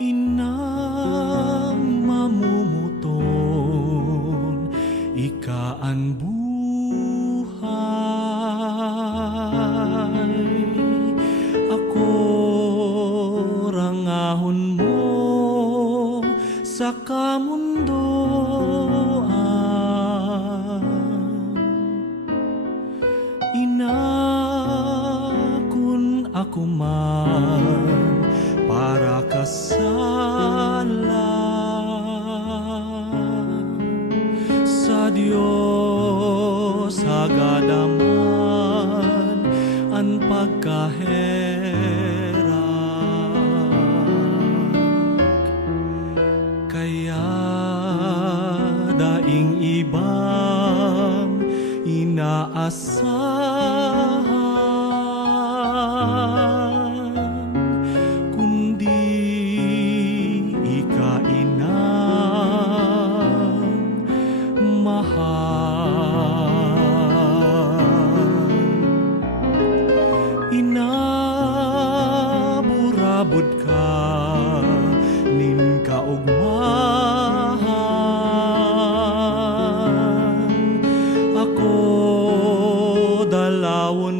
Inang mamumuton, ikaan buhay. Ako rangahon mo sa kamundoan. Ako man para kasala sa Diyos agadaman ang pagkaherak kaya daing ibang inaasahan mahal inaburabod ka nin kaugmahan ako dalawon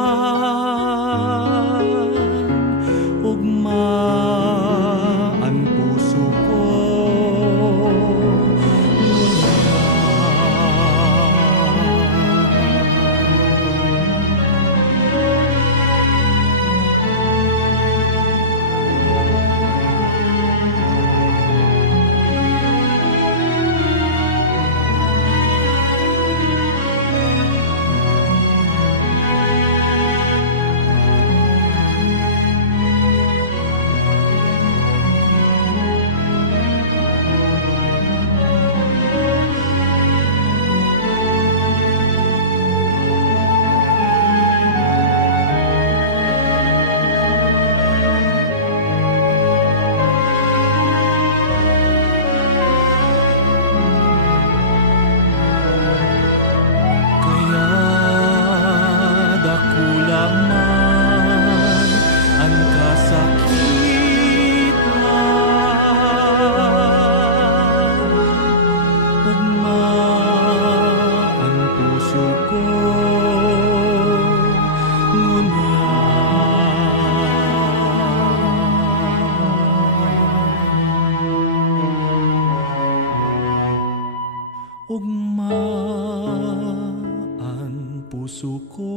ang puso ko Ngunit Ugma ang puso ko